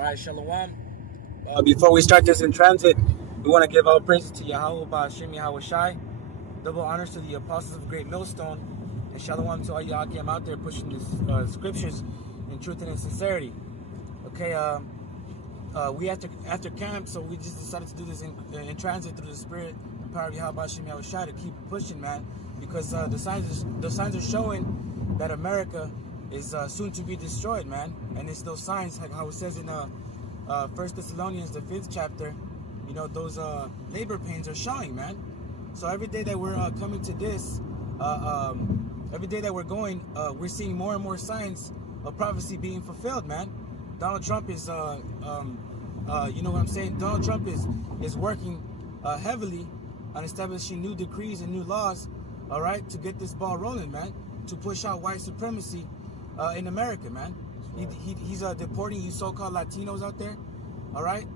All right, Shalom. Before we start this in transit, we want to give all praises to Yahweh Ba'Hashem Yahweh Shai. Double honors to the apostles of Great Millstone. And Shalom to all y'all came out there pushing these scriptures in truth and in sincerity. Okay, we after camp, so we just decided to do this in transit through the spirit and power of Yahweh Ba'Hashem Yahweh Shai to keep pushing, man. Because the signs are showing that America is soon to be destroyed, man. And it's those signs, like how it says in 1 Thessalonians, the 5th chapter, you know, those labor pains are showing, man. So every day that we're coming to this, every day that we're going, we're seeing more and more signs of prophecy being fulfilled, man. Donald Trump is, you know what I'm saying? Donald Trump is working heavily on establishing new decrees and new laws, all right, to get this ball rolling, man, to push out white supremacy in America, man. He's deporting you so-called Latinos out there, all right?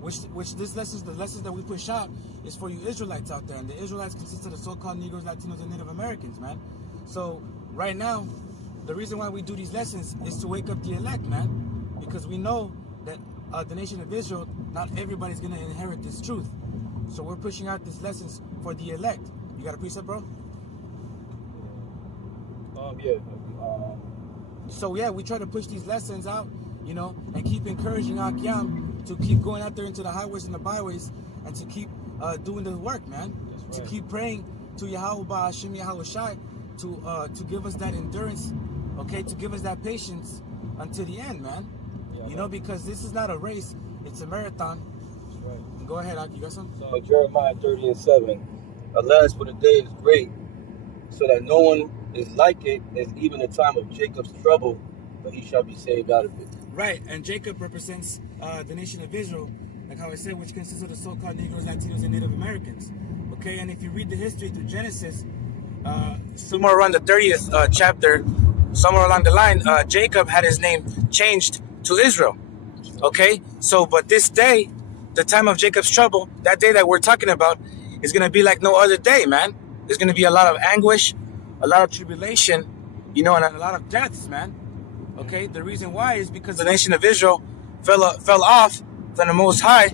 Which the lessons that we push out is for you Israelites out there, and the Israelites consist of the so-called Negroes, Latinos, and Native Americans, man. So right now, the reason why we do these lessons is to wake up the elect, man, because we know that the nation of Israel, not everybody's gonna inherit this truth. So we're pushing out these lessons for the elect. You got a precept, bro? Yeah. So yeah, we try to push these lessons out, you know, and keep encouraging Akyam to keep going out there into the highways and the byways and to keep doing the work, man. Right. To keep praying to Yahweh Ba'Hashem Yahweh Shai to give us that endurance, okay, to give us that patience until the end, man. Yeah, you know, because this is not a race, it's a marathon. That's right. Go ahead, Ak, you got something? So Jeremiah 30:7, alas, for the day is great, so that no one is like it, as even the time of Jacob's trouble, but he shall be saved out of it. Right, and Jacob represents the nation of Israel, like how I said, which consists of the so-called Negroes, Latinos, and Native Americans. Okay, and if you read the history through Genesis, somewhere around the 30th chapter, somewhere along the line, Jacob had his name changed to Israel. Okay, so but this day, the time of Jacob's trouble, that day that we're talking about, is going to be like no other day, man. There's going to be a lot of anguish, a lot of tribulation, you know, and a lot of deaths, man. Okay, the reason why is because the nation of Israel fell off from the Most High.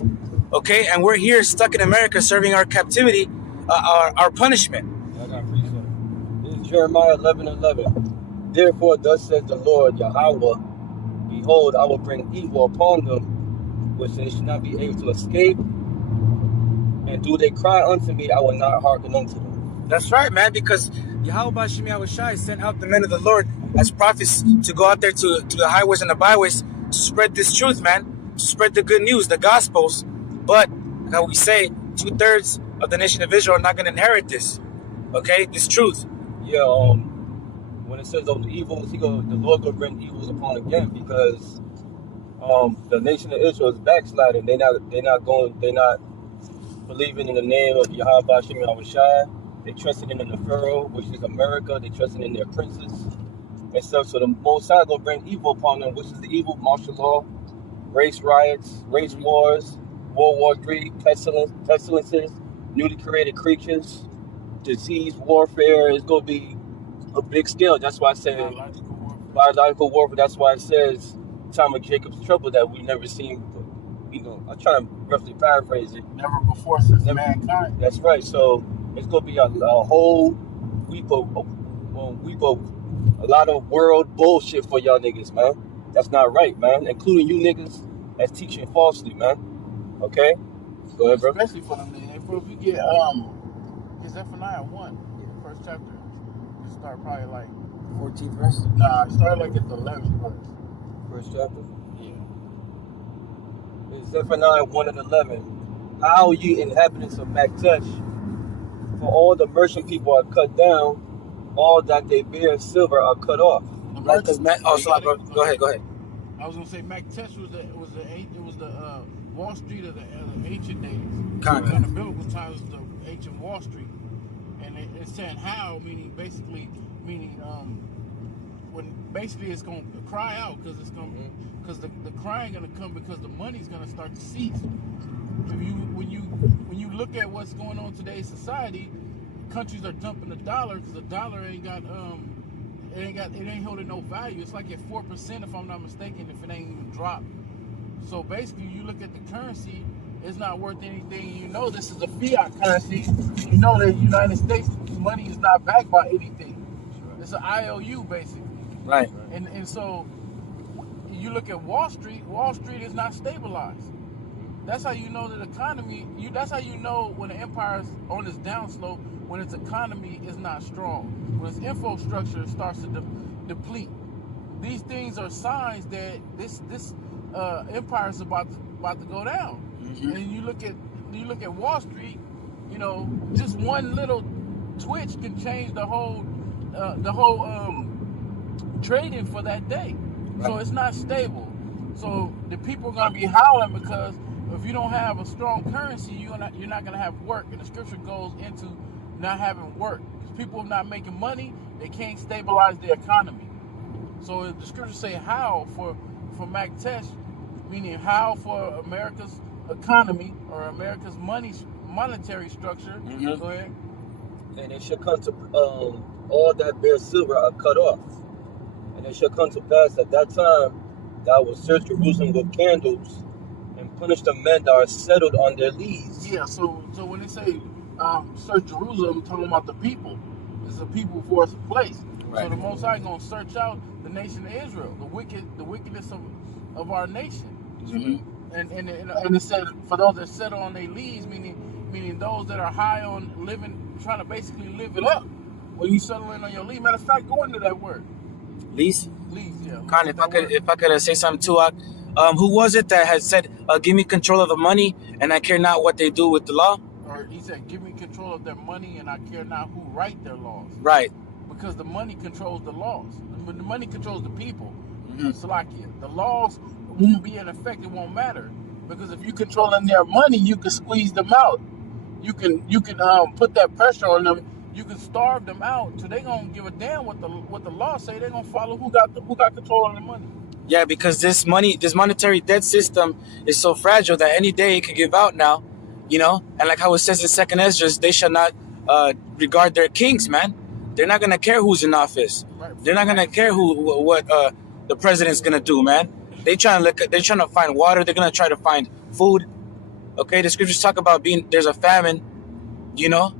Okay, and we're here stuck in America serving our captivity, our punishment. I got precept. This is Jeremiah 11:11. Therefore, thus says the Lord Yahweh, behold, I will bring evil upon them, which they shall not be able to escape. And do they cry unto me, I will not hearken unto them. That's right, man, because Yahweh Ba'Hashem Yahweh Shai sent out the men of the Lord as prophets to go out there to the highways and the byways to spread this truth, man, to spread the good news, the gospels. But, like how we say, 2/3 of the nation of Israel are not going to inherit this, okay, this truth. Yeah, when it says of the evils, the Lord will bring evils upon them again, because the nation of Israel is backsliding. They're not believing in the name of Yahweh Ba'Hashem Yahweh Shai. They trusting in the Pharaoh, which is America. They trusting in their princes and stuff. So the Most High will bring evil upon them, which is the evil, martial law, race riots, race wars, World War III, pestilences, newly created creatures, disease, warfare. It's going to be a big scale. That's why I say biological warfare. That's why it says time of Jacob's trouble that we never seen. You know, I'm trying to roughly paraphrase it. Never before since mankind. That's right. So it's going to be a whole week of a lot of world bullshit for y'all niggas, man. That's not right, man. Including you niggas that's teaching falsely, man. Okay? Go ahead, bro. Especially for them. If you get Zephaniah 1, first chapter, you start probably like 14th verse? Nah, start like at the 11th verse. First chapter? Yeah. It's Zephaniah 1:11. How ye inhabitants of Maktesh, for all the merchant people are cut down, all that they bear silver are cut off. Go ahead. I was gonna say Maktesh was the Wall Street of the ancient days. Correct. In the biblical times, the ancient Wall Street, and it's saying how, meaning when basically it's gonna cry out because it's gonna because the crying gonna come because the money's gonna start to cease. When you look at what's going on in today's society, countries are dumping the dollar because the dollar ain't holding no value. It's like at 4%, if I'm not mistaken, if it ain't even dropped So basically, you look at the currency, it's not worth anything. You know, this is a fiat currency. You know that the United States money is not backed by anything. It's an IOU basically. Right. And so you look at Wall Street. Wall Street is not stabilized. That's how you know the economy. That's how you know when the empire is on its downslope, when its economy is not strong, when its infrastructure starts to deplete. These things are signs that this empire is about to go down. Mm-hmm. And you look at Wall Street. You know, just one little twitch can change the whole trading for that day. Right. So it's not stable. So the people are gonna be howling because if you don't have a strong currency, you're not gonna have work. And the scripture goes into not having work. Because people are not making money, they can't stabilize the economy. So the scriptures say how for Magtesh, meaning how for America's economy or America's monetary structure. Mm-hmm. Go ahead. And it shall come to all that bear silver are cut off. And it shall come to pass at that time that I will search Jerusalem with candles and punish the men that are settled on their lees. Yeah, so when they say search Jerusalem, talking about the people. It's a people for its place. Right. So the Most High gonna search out the nation of Israel, the wickedness of our nation. Mm-hmm. And it said for those that settle on their lees, meaning those that are high on living, trying to basically live it up. When you settle in on your lease, matter of fact, go into that word. Lease, yeah. Khan, if I could say something too, who was it that had said, "Give me control of the money, and I care not what they do with the law"? Or he said, "Give me control of their money, and I care not who write their laws." Right. Because the money controls the laws. The money controls the people. Mm-hmm. Salakia. The laws won't be in effect. It won't matter because if you controlling their money, you can squeeze them out. You can put that pressure on them. You can starve them out, so they gonna give a damn what the law say. They gonna follow who got control of the money. Yeah, because this monetary debt system is so fragile that any day it could give out now, you know. And like how it says in Second Esdras, they shall not regard their kings, man. They're not gonna care who's in office. Right. They're not gonna care what the president's gonna do, man. They're trying to find water. They're gonna try to find food. Okay, the scriptures talk about there's a famine, you know.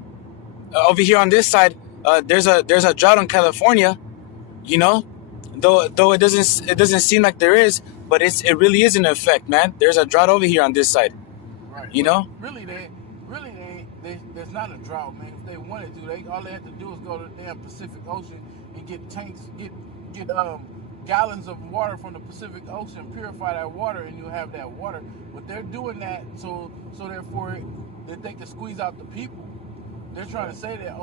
Over here on this side, there's a drought in California, you know. Though it doesn't seem like there is, but it really is in effect, man. There's a drought over here on this side, right? You know. Really, there's not a drought, man. If they wanted to, all they have to do is go to the damn Pacific Ocean and get tanks, get gallons of water from the Pacific Ocean, purify that water, and you'll have that water. But they're doing that so therefore that they can squeeze out the people. They're trying to say that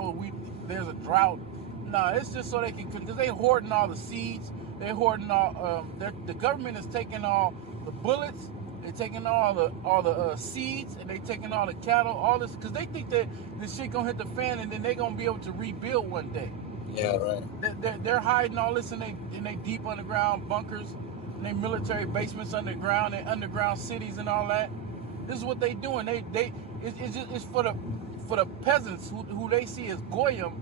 there's a drought. No, it's just so they can, because they hoarding all the seeds. They're hoarding all. The government is taking all the bullets. They're taking all the seeds, and they taking all the cattle, all this, because they think that this shit gonna hit the fan, and then they gonna be able to rebuild one day. Yeah, right. They're hiding all this in they deep underground bunkers, in they military basements underground, and underground cities and all that. This is what they doing. It's for the peasants who they see as goyim.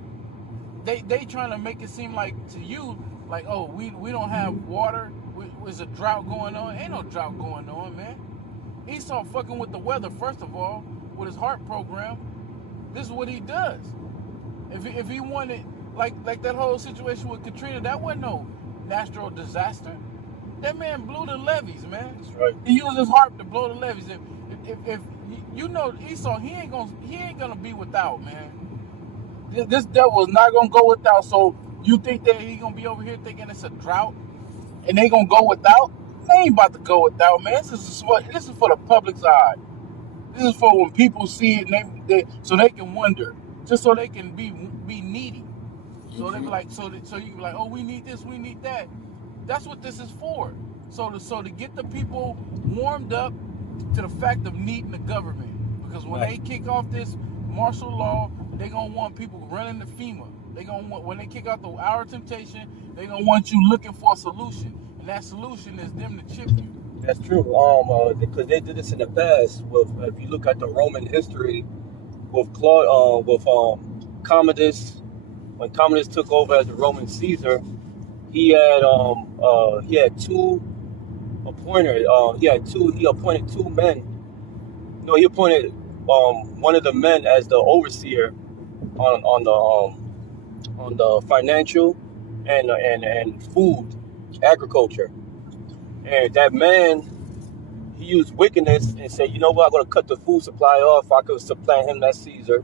They trying to make it seem like to you like, oh, we don't have water. There's a drought going on. Ain't no drought going on, man. Esau fucking with the weather first of all with his HARP program. This is what he does. If he wanted like that whole situation with Katrina, that wasn't no natural disaster. That man blew the levees, man. That's right. He used his HARP to blow the levees. If you know Esau, he ain't gonna be without, man. This devil is not gonna go without. So you think that he gonna be over here thinking it's a drought, and they gonna go without? They ain't about to go without, man. This is for the public's eye. This is for when people see it, and so they can wonder, just so they can be needy. So they be like, so you can be like, oh, we need this, we need that. That's what this is for. So to get the people warmed up to the fact of needing the government, because when they kick off this martial law, they gonna want people running to FEMA. They gonna want, when they kick out the hour of temptation, they gonna want you looking for a solution, and that solution is them to chip you. That's true. Because they did this in the past. If you look at the Roman history, with Commodus, when Commodus took over as the Roman Caesar, he had two appointed. He appointed two men. No, he appointed one of the men as the overseer on the financial and food agriculture. And that man, he used wickedness and said, you know what, I'm going to cut the food supply off. I could supplant him as Caesar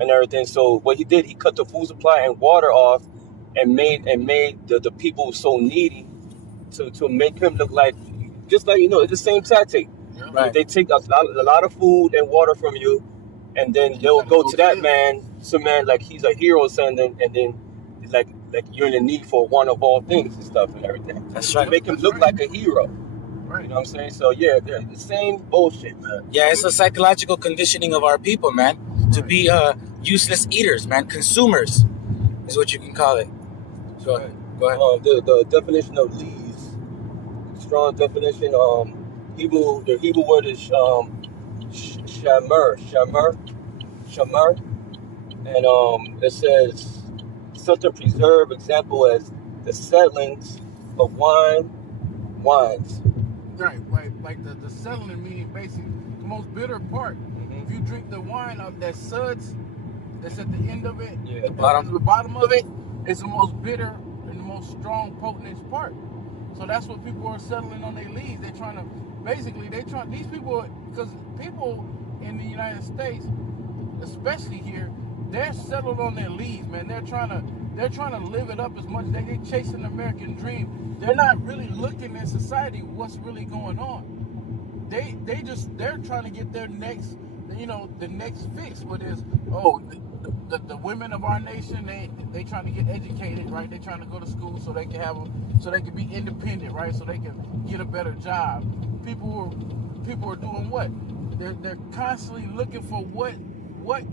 and everything. So what he did, he cut the food supply and water off and made the people so needy to make him look like, just like, it's the same tactic. Yeah. Right. They take a lot of food and water from you, and then they'll go to that man, some man like he's a hero or something, and then like you're in the need for one of all things and stuff and everything. That's right. Make him look like a hero. Right. You know what I'm saying? So yeah, they're the same bullshit, man. Yeah, it's a psychological conditioning of our people, man, to be useless eaters, man. Consumers is what you can call it. So, go ahead. The definition of lees, strong definition. The Hebrew word is shamer, and it says something preserved. Example as the settlings of wines. Right. Like the settling, meaning basically the most bitter part. If you drink the wine of that suds that's at the end of it, Yeah. the bottom of it, it's the most bitter and the most strong, potent part. So that's what people are settling on their leads. They're trying to, basically, these people, because people in the United States, especially here, they're settled on their leads, man. They're trying to live it up as much. They're chasing the American dream. They're not really looking in society what's really going on. They're trying to get their next, the next fix. What is the women of our nation? They trying to get educated, right? They're trying to go to school so they can be independent, right? So they can get a better job. People are doing what? They're constantly looking for what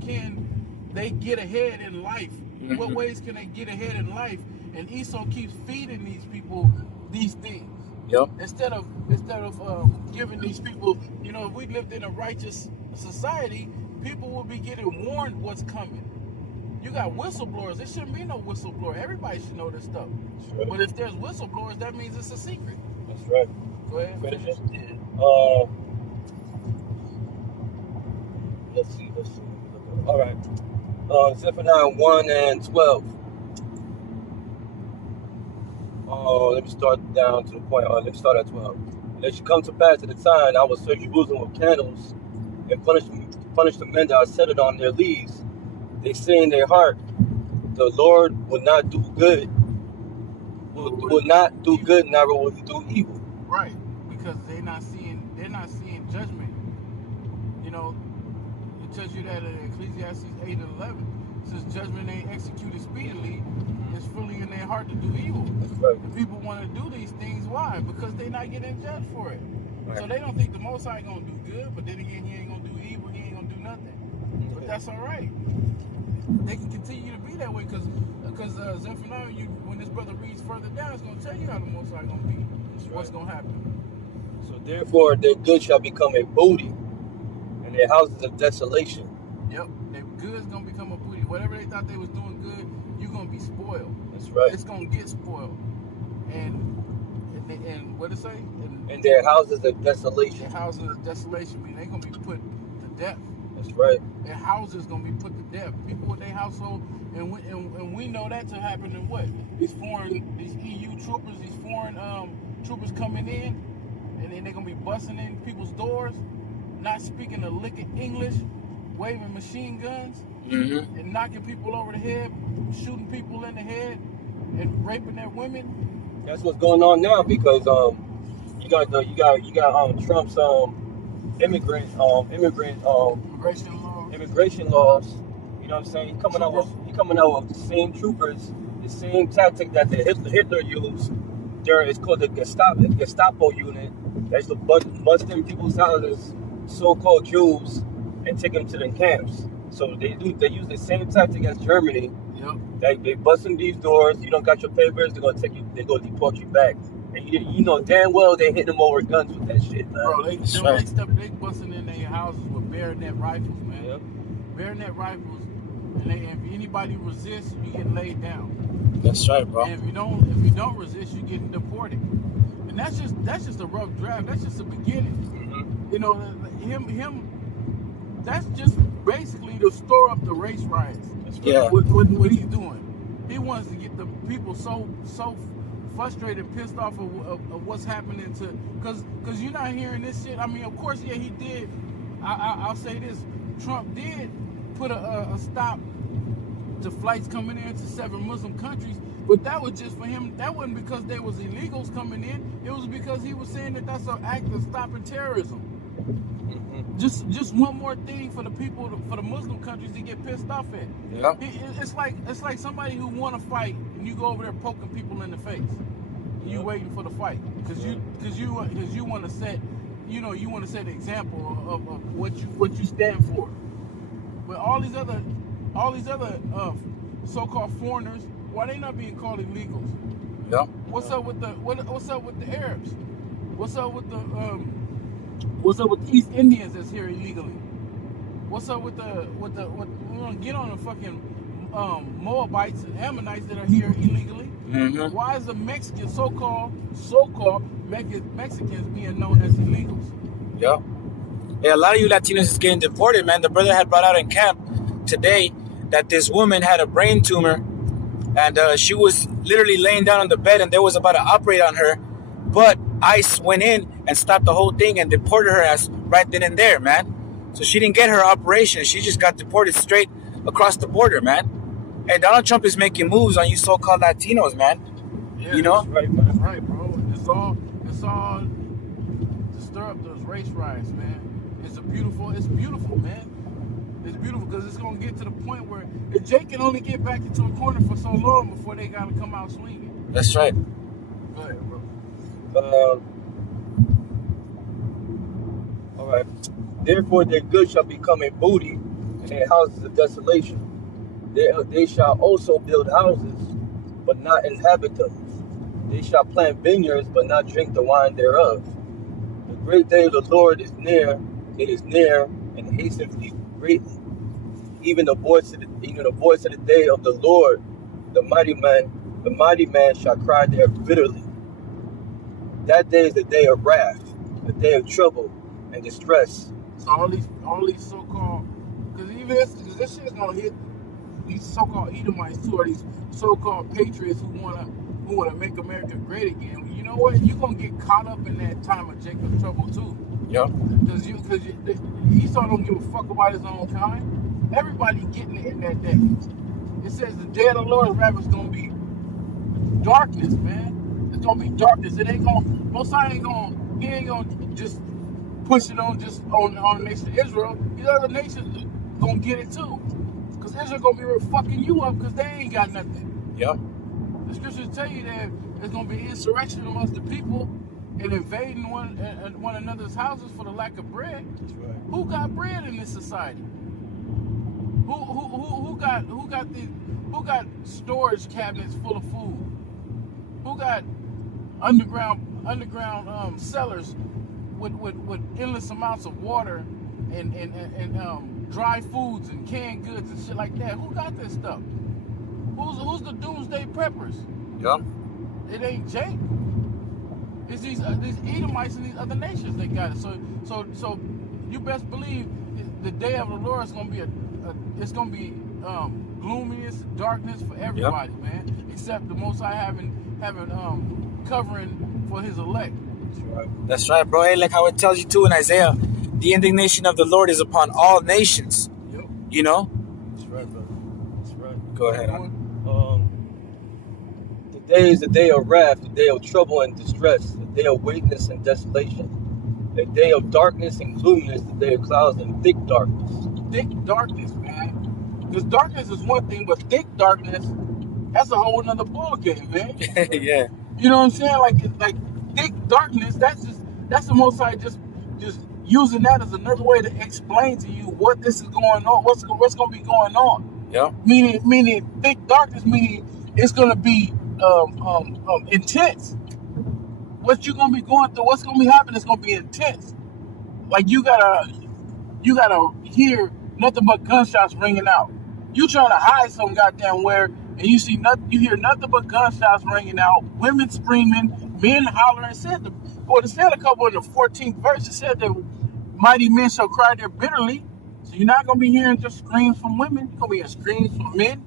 can they get ahead in life. Mm-hmm. What ways can they get ahead in life? And Esau keeps feeding these people these things. Yep. Instead of giving these people, if we lived in a righteous society, people would be getting warned what's coming. You got whistleblowers. There shouldn't be no whistleblower. Everybody should know this stuff. Right. But if there's whistleblowers, that means it's a secret. That's right. Go ahead. Finish it? Yeah. Let's see. All right. Zephaniah 1 and 12. Let me start down to the point. Let me start at 12. And it should come to pass at the time I will search Jerusalem with candles and punish the men that are settled on their leaves. They say in their heart, the Lord will not do good. Will not do good, never will he do evil. Right, because they're not seeing judgment. It tells you that in Ecclesiastes 8 and 11. It says judgment ain't executed speedily. It's fully in their heart to do evil. That's right. And people want to do these things. Why? Because they're not getting judged for it. Right. So they don't think the Most High gonna do good, but then again, he ain't gonna do evil. He ain't gonna do nothing. But that's all right. They can continue to be that way because Zephaniah, when this brother reads further down, it's gonna tell you how the Most High gonna be. What's gonna happen. So therefore, their good shall become a booty, and their houses of desolation. Yep, their good's gonna become a booty. Whatever they thought they was doing good, you're gonna be spoiled. That's right. It's gonna get spoiled. And what it say? And their houses of desolation. Their houses of desolation mean they're gonna be put to death. That's right. Their houses gonna be put to death. People with their household, and we know that to happen in what? These EU troopers, these foreign troopers coming in, and then they're gonna be busting in people's doors, not speaking a lick of English, waving machine guns, Mm-hmm. and knocking people over the head, shooting people in the head, and raping their women. That's what's going on now because you got Trump's immigration laws. You know what I'm saying? He's coming out with the same troopers, the same tactic that the Hitler used. It's called the Gestapo unit. That's to bust in people's houses, so-called Jews, and take them to the camps. So they use the same tactic as Germany. Yep. They bust in these doors. You don't got your papers. They're gonna take you. They're gonna deport you back. And you know damn well they hit them over guns with that shit, man. Bro, they busting in their houses with bayonet rifles, man. Yep. Bayonet rifles, and if anybody resists, you get laid down. That's right, bro. And if you don't resist, you're getting deported. And that's just a rough draft. That's just the beginning. Mm-hmm. You know, him. That's just basically to store up the race riots. Yeah. What he's doing. He wants to get the people so frustrated and pissed off of what's happening to, because you're not hearing this shit. I mean, of course, yeah, he did. I'll say this: Trump did put a stop to flights coming into 7 Muslim countries, but that was just for him. That wasn't because there was illegals coming in. It was because he was saying that that's an act of stopping terrorism. Just one more thing for the people, for the Muslim countries to get pissed off at. Yeah. It's like somebody who want to fight and you go over there poking people in the face. You waiting for the fight because you want to set, you want to set an example of what you stand for. But all these other so-called foreigners, why they not being called illegals? Yeah. What's up with the Arabs? What's up with the East Indians that's here illegally? What's up with we're gonna get on the fucking Moabites and Ammonites that are here illegally? Mm-hmm. Why is the Mexican so-called Mexicans being known as illegals? Yeah. Yeah, a lot of you Latinos is getting deported, man. The brother had brought out in camp today that this woman had a brain tumor, and she was literally laying down on the bed, and they was about to operate on her, but ICE went in and stopped the whole thing and deported her ass right then and there, man. So she didn't get her operation. She just got deported straight across the border, man. And Donald Trump is making moves on you so-called Latinos, man. Yeah, you know? That's right, man. That's right, bro. It's all to stir up those race riots, man. It's beautiful, man. It's beautiful because it's gonna get to the point where if Jake can only get back into a corner for so long before they gotta come out swinging. That's right. Go ahead, bro. All right. Therefore, their goods shall become a booty, and their houses a desolation. They shall also build houses, but not inhabit them. They shall plant vineyards, but not drink the wine thereof. The great day of the Lord is near; it is near, and hastens greatly. Even the voice of the day of the Lord, the mighty man shall cry there bitterly. That day is the day of wrath, the day of trouble and distress. So all these so-called, because this shit is gonna hit these so-called Edomites too, or these so-called patriots who wanna make America great again. You know what? You're gonna get caught up in that time of Jacob's trouble too. Yeah. Because Esau don't give a fuck about his own kind. Everybody getting it in that day. It says the day of the Lord is gonna be darkness, man. It's gonna be darkness. It ain't gonna. He ain't gonna just push it on the nation of Israel. These other nations gonna get it too. Because Israel gonna be fucking you up because they ain't got nothing. Yeah. The scriptures tell you that there's gonna be insurrection amongst the people and invading one another's houses for the lack of bread. That's right. Who got bread in this society? Who got storage cabinets full of food? Who got underground cellars with endless amounts of water and dry foods and canned goods and shit like that? Who got this stuff? Who's the doomsday preppers? Yeah. It ain't Jake. It's these Edomites and these other nations that got it. So you best believe the day of the Lord is gonna be gloominess, darkness for everybody, man. Except the Most High having covering for His elect. That's right. That's right, bro. Hey, like how it tells you too in Isaiah, the indignation of the Lord is upon all nations. Yep. You know? That's right, brother. That's right. Go ahead. The day is the day of wrath, the day of trouble and distress, the day of weakness and desolation, the day of darkness and gloominess, the day of clouds and thick darkness. Thick darkness, man. Because darkness is one thing, but thick darkness, that's a whole nother ball game, man. Yeah. You know what I'm saying? Like thick darkness, that's the Most High just using that as another way to explain to you what this is going on, what's going to be going on. Yeah. Meaning thick darkness, meaning it's going to be intense. What you're going to be going through, what's going to be happening is going to be intense. Like you gotta hear nothing but gunshots ringing out. You trying to hide some goddamn where, and you hear nothing but gunshots ringing out, women screaming, men holler and said, it said a couple in the 14th verse, it said that mighty men shall cry there bitterly. So you're not going to be hearing just screams from women. You're going to be hearing screams from men.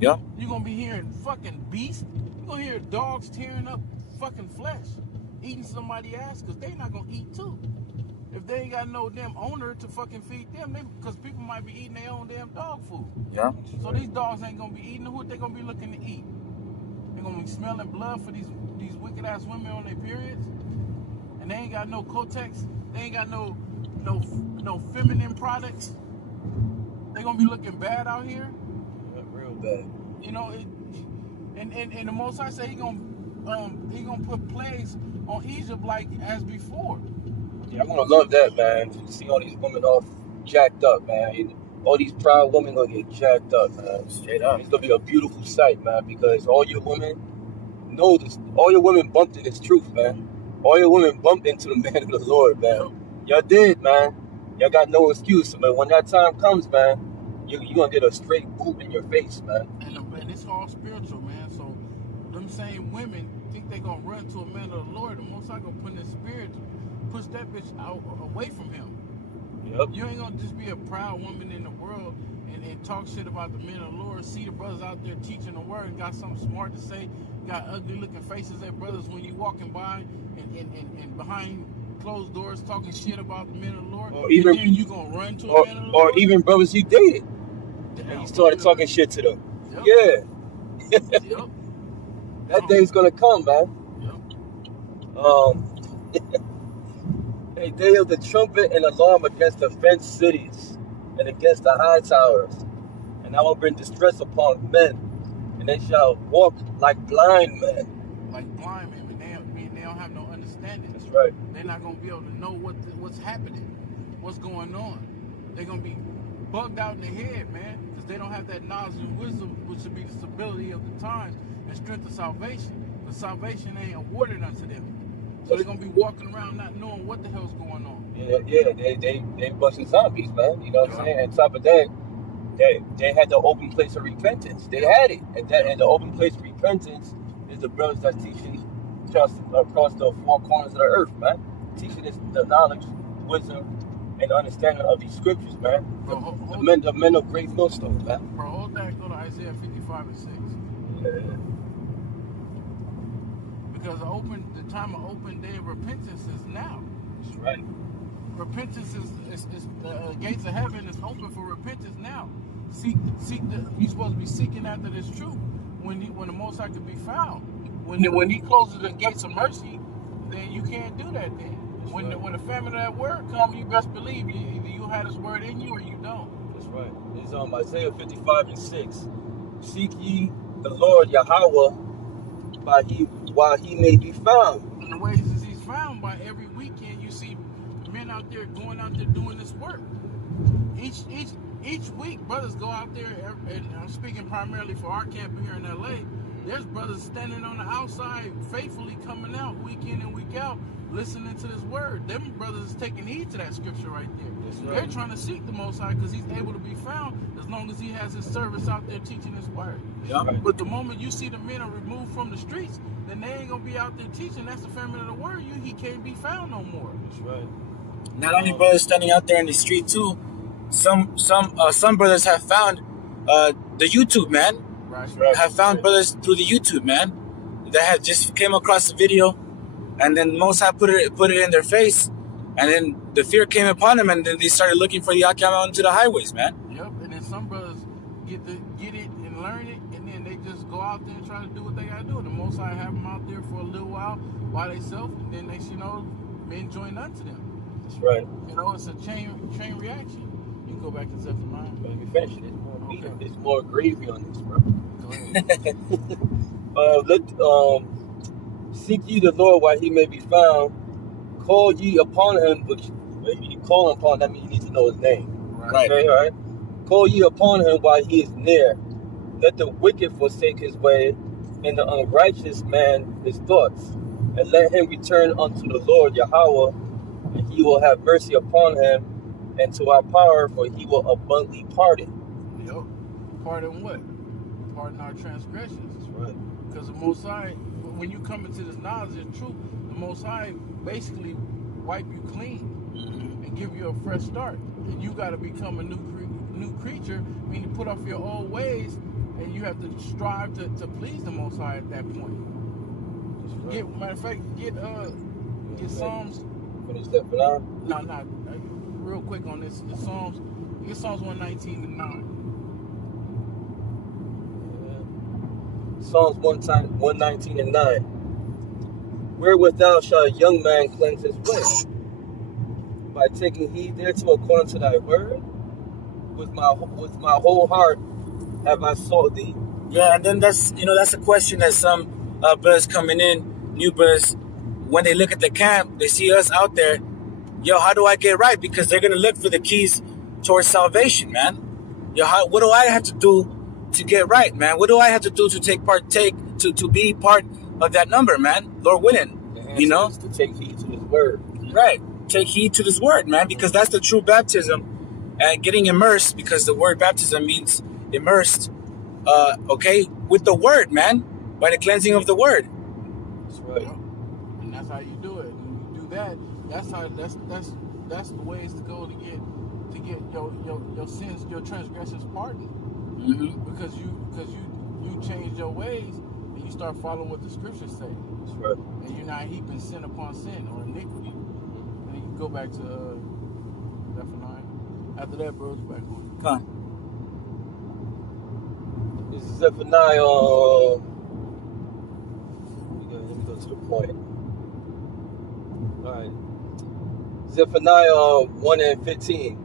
Yeah. You're going to be hearing fucking beasts. You're going to hear dogs tearing up fucking flesh, eating somebody's ass, because they not going to eat too. If they ain't got no damn owner to fucking feed them, because people might be eating their own damn dog food. Yeah. So these dogs ain't going to be eating. Who they going to be looking to eat? They're going to be smelling blood for these wicked ass women on their periods. And they ain't got no Kotex. They ain't got no feminine products. They gonna be looking bad out here. Yeah, real bad. You know, and the Most High say he gonna put plagues on Egypt like as before. Yeah, I'm gonna love that, man. To see all these women all jacked up, man. All these proud women gonna get jacked up, man. Straight up. It's gonna be a beautiful sight, man, because all your women know this. All your women bumped into this truth, man. All your women bumped into the man of the Lord, man. Y'all did, man. Y'all got no excuse. But when that time comes, man, you gonna get a straight boot in your face, man. And it's all spiritual, man. So them same women think they gonna run to a man of the Lord. The Most High gonna put in the spirit to push that bitch out away from him. Yep. You ain't gonna just be a proud woman in the world and talk shit about the men of the Lord. See the brothers out there teaching the word and got something smart to say. Got ugly looking faces at brothers when you walking by and behind closed doors talking shit about the men of the Lord. Or even and then you gonna run to a man of the or Lord. even brothers he dated. And he started talking shit to them. Yep. Yeah. Yep. That day's gonna come, man. Yep. A day of the trumpet and alarm against the fenced cities and against the high towers. And I will bring distress upon men, and they shall walk like blind men. Like blind men, they don't have no understanding. That's right. They're not gonna be able to know what's happening, what's going on. They're gonna be bugged out in the head, man, because they don't have that knowledge and wisdom, which should be the stability of the times and strength of salvation. But salvation ain't awarded unto them. So they're gonna be walking around not knowing what the hell's going on. Yeah, they busting zombies, man. You know what I'm saying? And on top of that, they had the open place of repentance. They had it, and the open place of repentance is the brothers that's teaching across the four corners of the earth, man. Teaching us the knowledge, wisdom, and understanding of these scriptures, man. Bro, The men of great millstones, man. Bro, hold that. Go to Isaiah 55 and 6. Yeah. Because the time of open day of repentance is now. That's right. Repentance is the gates of heaven is open for repentance now. You're supposed to be seeking after this truth when the Most High can be found. When he closes the gates of mercy, then you can't do that then. When the famine of that word comes, you best believe either you have this word in you or you don't. That's right. It's Isaiah 55 and 6. Seek ye the Lord Yahweh while he may be found. And the ways is he's found by every weekend you see men out there going out there doing this work. Each week, brothers go out there, and I'm speaking primarily for our camp here in LA. There's brothers standing on the outside, faithfully coming out week in and week out, listening to this word. Them brothers is taking heed to that scripture right there. Right. They're trying to seek the Most High because he's able to be found as long as he has his service out there teaching his word. Yeah. Right. But the moment you see the men are removed from the streets, then they ain't gonna be out there teaching. That's the famine of the word. He can't be found no more. That's right. Not only brothers standing out there in the street too, some brothers have found the YouTube, man. Right. Have found brothers through the YouTube, man, that have just came across the video, and then Most High put it in their face, and then the fear came upon them, and then they started looking for the Yakam out into the highways, man. Yep. And then some brothers get it and learn it, and then they just go out there and try to do what they gotta do. And the Most High have them out there for a little while by themselves, and then next men join unto them. That's right. It's a chain reaction. You can go back to Zephaniah. Let me finish it. There's more meat. Okay. There's more gravy on this, bro. Go ahead. Seek ye the Lord while he may be found. Call ye upon him, which when you call upon, that means you need to know his name. Right. Okay, all right. Call ye upon him while he is near. Let the wicked forsake his way, and the unrighteous man his thoughts. And let him return unto the Lord Yahweh, and he will have mercy upon him, and to our power, for he will abundantly pardon. Yep. Pardon what? Pardon our transgressions. That's right. Because the Most High, when you come into this knowledge of truth, the Most High basically wipe you clean and give you a fresh start. And you got to become a new creature, meaning put off your old ways, and you have to strive to please the Most High at that point. Matter of fact, get Psalms. Finish that for now. No, real quick on this. Get Psalms 119 and 9. Psalms 119 and 9. Wherewithal shall a young man cleanse his way? By taking heed thereto according to thy word. With my whole heart have I sought thee. Yeah, and then that's a question that some brothers coming in, new brothers, when they look at the camp, they see us out there. Yo, how do I get right? Because they're gonna look for the keys towards salvation, man. Yo, what do I have to do to get right, man? What do I have to do to to be part of that number, man? Lord willing, The answer is to take heed to His word. Right. Take heed to this word, man, because that's the true baptism. And getting immersed, because the word baptism means immersed, with the word, man, by the cleansing of the word. That's right. And that's how you do it. When you do that, that's the ways to go to get your sins, your transgressions pardoned. Because you change your ways and you start following what the scriptures say. That's right. And you're not heaping sin upon sin or iniquity. And then you go back to that for 9. After that, bro, it's back on. Come on. This is Zephaniah. Let me go to the point. All right. Zephaniah 1 and 15.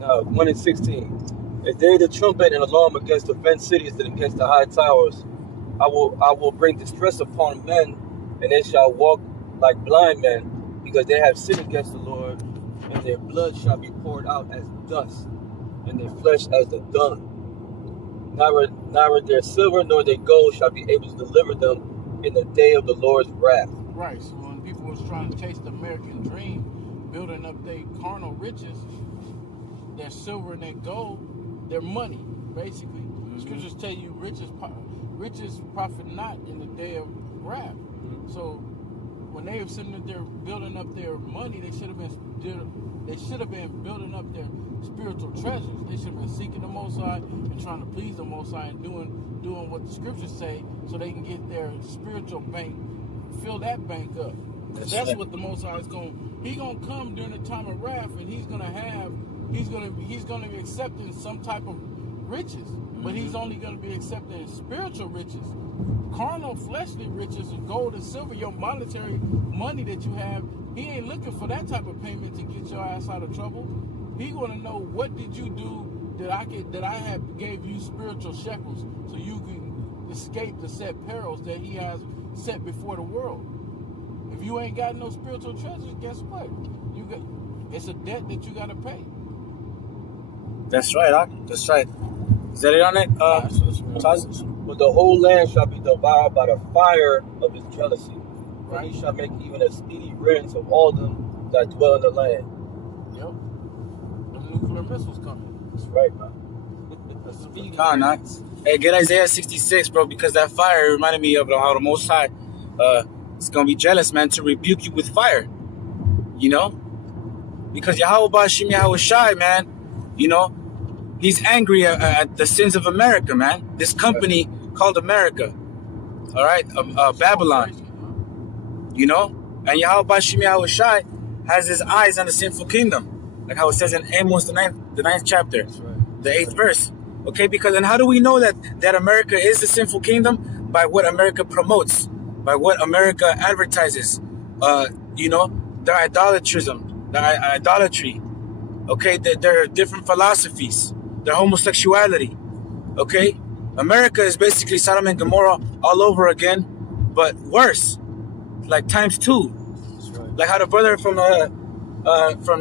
No, 1 and 16. If they the trumpet and alarm against the fenced cities and against the high towers, I will bring distress upon men, and they shall walk like blind men, because they have sinned against the Lord, and their blood shall be poured out as dust, and their flesh as the dung. Neither their silver nor their gold shall be able to deliver them in the day of the Lord's wrath. Right. So when people was trying to chase the American dream, building up their carnal riches, their silver and their gold, their money, basically. Scriptures tell you riches profit not in the day of wrath. So when they were sitting there building up their money, they should have been building up their spiritual treasures. They should have been seeking the Most High and trying to please the Most High and doing what the scriptures say, so they can get their spiritual bank, fill that bank up. That's what the Most High is going. He's gonna come during the time of wrath, and he's gonna be accepting some type of riches, but he's only gonna be accepting spiritual riches. Carnal, fleshly riches, gold and silver, your monetary money that you have, he ain't looking for that type of payment to get your ass out of trouble. He gonna know, what did you do that I have gave you spiritual shekels, so you can escape the set perils that he has set before the world. If you ain't got no spiritual treasures, guess what? It's a debt that you gotta pay. That's right, Doc. That's right. Is that it on it? But the whole land shall be devoured by the fire of his jealousy. For he shall make even a speedy riddance of all them that dwell in the land. Yep. The nuclear missiles coming. That's right, man. Hey, get Isaiah 66, bro, because that fire reminded me of how the Most High is going to be jealous, man, to rebuke you with fire. You know? Because Yahweh Bashim Yahweh Shai, man, you know, he's angry at the sins of America, man. This company called America. All right? Babylon. You know? And Yahweh Bashim Yahweh Shai has his eyes on the sinful kingdom. Like how it says in Amos, the ninth chapter, the 8th verse. Okay, because, and how do we know that America is the sinful kingdom? By what America promotes, by what America advertises. You know, their idolatry. Okay, their different philosophies, their homosexuality. Okay, America is basically Sodom and Gomorrah all over again, but worse, like times 2. Like how the brother from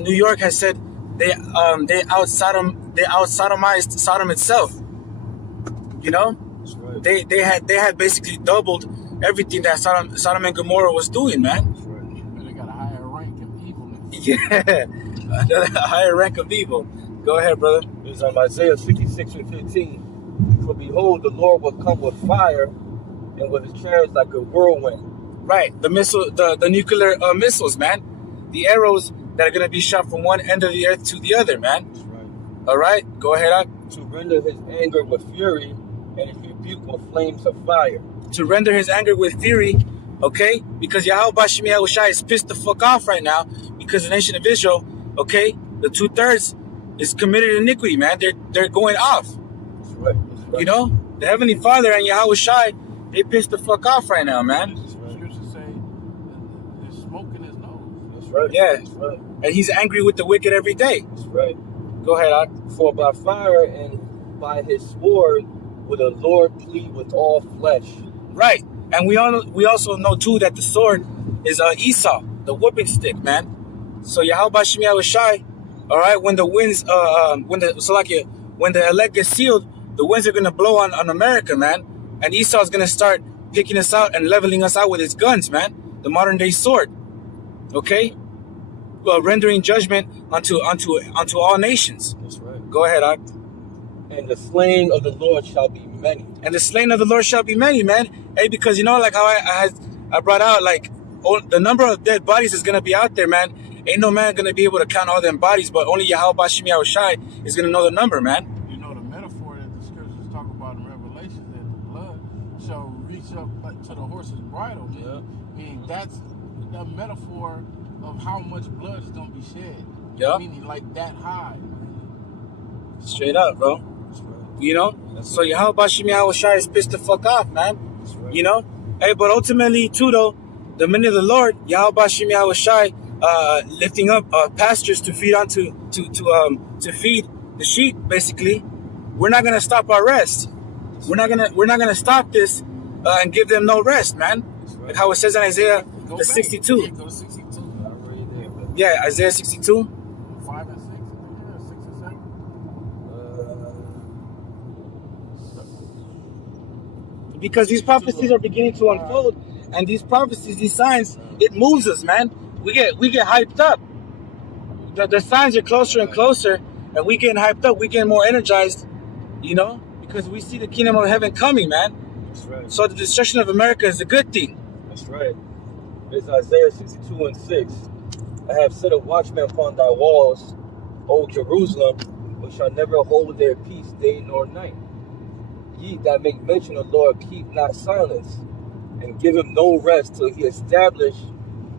New York has said, they out sodomized Sodom itself. You know, they had basically doubled everything that Sodom and Gomorrah was doing, man. They got a higher rank of evilness. Yeah, a higher rank of evil. Go ahead, brother. It's on Isaiah 66 and 15. For behold, the Lord will come with fire, and with his chariots like a whirlwind. Right, the nuclear missiles, man. The arrows that are going to be shot from one end of the earth to the other, man. That's right. All right, go ahead, Ak. To render his anger with fury and his rebuke with flames of fire. To render his anger with fury, okay? Because Yahweh Bashim Yahushai is pissed the fuck off right now because the nation of Israel, okay, the 2/3 is committed iniquity, man. They're going off. That's right. That's right. You know, the Heavenly Father and Yahushai, they pissed the fuck off right now, man. Scriptures say there's smoke in his nose. That's right. Yeah. That's right. And he's angry with the wicked every day. That's right. Go ahead, Ak. For by fire and by his sword will the Lord plead with all flesh. Right, and we also know too that the sword is Esau, the whooping stick, man. So Yahweh Bashim Yahushai, all right, when the winds, when the elect gets sealed, the winds are gonna blow on America, man, and Esau is gonna start picking us out and leveling us out with his guns, man, the modern day sword, okay, rendering judgment unto all nations. That's right. Go ahead, Ak. And the slain of the Lord shall be many. And the slain of the Lord shall be many, man. Hey, because you know, like how I brought out, like, the number of dead bodies is gonna be out there, man. Ain't no man gonna be able to count all them bodies, but only Yahweh Bashim Yahushai is gonna know the number, man. You know the metaphor that the scriptures talk about in Revelation, that the blood shall reach up to the horse's bridle. Yeah. Meaning that's the metaphor of how much blood is gonna be shed. Yeah. Meaning like that high. Straight up, bro. That's right. You know? So Yahweh Bashim Yahushai is pissed the fuck off, man. That's right. You know? Hey, but ultimately, too, though, the men of the Lord, Yahweh Bashim Yahushai, lifting up pastures to feed to feed the sheep, basically. We're not gonna stop our rest. We're not gonna stop this and give them no rest, man. Right. Like how it says in Isaiah Go the back. 62. Yeah, go to 62. Already there, but, Yeah, Isaiah 62. 5 and 6, I think, or 6 and 7. Because these prophecies are beginning to unfold, and these prophecies, these signs, it moves us, man. We get hyped up. The signs are closer and closer, and we getting hyped up. We getting more energized, you know, because we see the kingdom of heaven coming, man. That's right. So the destruction of America is a good thing. That's right. It's Isaiah 62 and 6. I have set a watchman upon thy walls, O Jerusalem, which shall never hold their peace day nor night. Ye that make mention of the Lord, keep not silence, and give him no rest till he establish,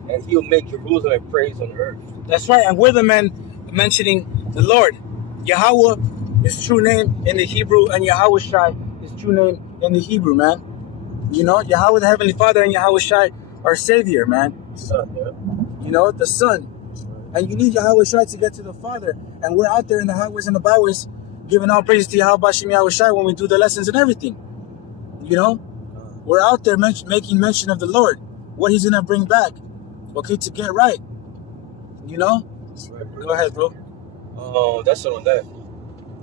and he'll make Jerusalem a praise on earth. That's right. And we're the men mentioning the Lord. Yahweh is true name in the Hebrew, and Yahweh Shai is true name in the Hebrew, man. You know, Yahweh the Heavenly Father and Yahweh Shai are Savior, man. Son, yeah. You know, the Son. And you need Yahweh Shai to get to the Father. And we're out there in the highways and the byways giving all praises to Yahweh Bashim Yahweh Shai when we do the lessons and everything. You know? We're out there making mention of the Lord. What he's going to bring back. Okay, to get right. You know? That's right, bro. Go ahead, bro. That's it on that.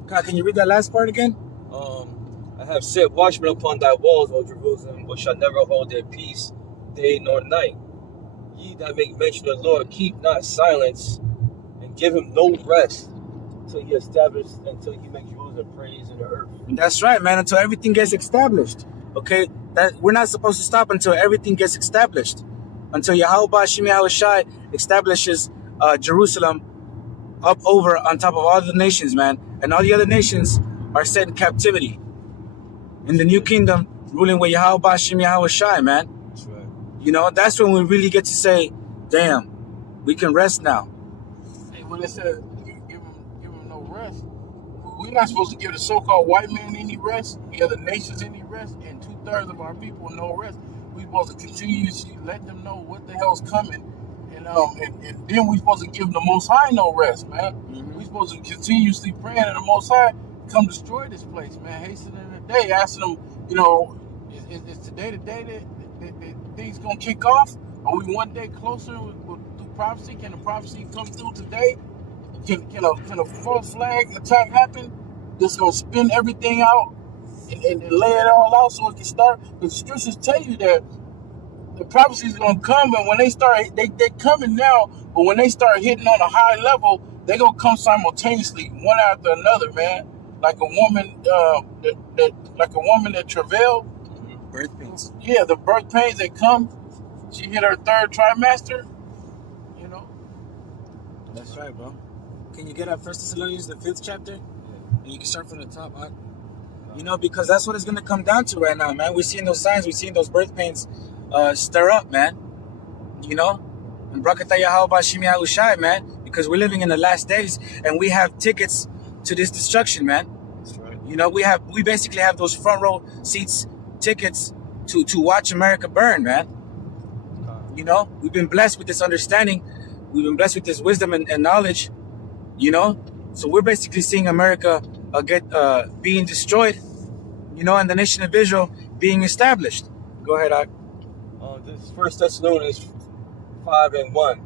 God, can you read that last part again? I have set watchmen upon thy walls, O Jerusalem, which shall never hold their peace day nor night. Ye that make mention of the Lord, keep not silence, and give him no rest till he establish, until he make Jerusalem praise in the earth. That's right, man. Until everything gets established. Okay? That we're not supposed to stop until everything gets established. Until Yahweh Bashim Yahweh Shai establishes Jerusalem up over on top of all the nations, man. And all the other nations are set in captivity. In the new kingdom, ruling with Yahweh Bashim Yahweh Shai, man. That's right. You know, that's when we really get to say, damn, we can rest now. Hey, when it says give him no rest, we're not supposed to give the so-called white man any rest, the other nations any rest, and 2/3 of our people no rest. We're supposed to continuously let them know what the hell's coming, and then we're supposed to give the Most High no rest, man. Mm-hmm. We're supposed to continuously praying to the Most High, come destroy this place, man. Hastening the day, asking them, you know, is today the day that things gonna kick off? Are we one day closer through prophecy? Can the prophecy come through today? Can a false flag attack happen that's gonna spin everything out and lay it all out so it can start? Because the scriptures tell you that the prophecy is gonna come, and when they start, they coming now. But when they start hitting on a high level, they gonna come simultaneously, one after another, man. Like a woman, that travailed, Birth pains. Yeah, the birth pains that come. She hit her third trimester. You know. That's right, bro. Can you get up First Thessalonians, the 5th chapter? And you can start from the top, huh? You know, because that's what it's going to come down to right now, man. We're seeing those signs. We're seeing those birth pains stir up, man. You know? And Brakataya Hawba Shimi Alushai, man. Because we're living in the last days and we have tickets to this destruction, man. That's right. You know, we basically have those front row seats tickets to watch America burn, man. You know, we've been blessed with this understanding. We've been blessed with this wisdom and knowledge, you know. So we're basically seeing America being destroyed, you know, and the nation of Israel being established. Go ahead, Ak. This First Thessalonians 5:1.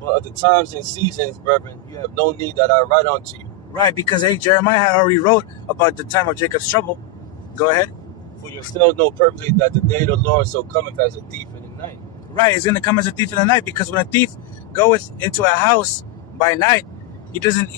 But at the times and seasons, brethren, you have no need that I write unto you. Right, because Jeremiah had already wrote about the time of Jacob's trouble. Go ahead. For yourselves know perfectly that the day of the Lord so cometh as a thief in the night. Right, it's gonna come as a thief in the night, because when a thief goeth into a house by night, he doesn't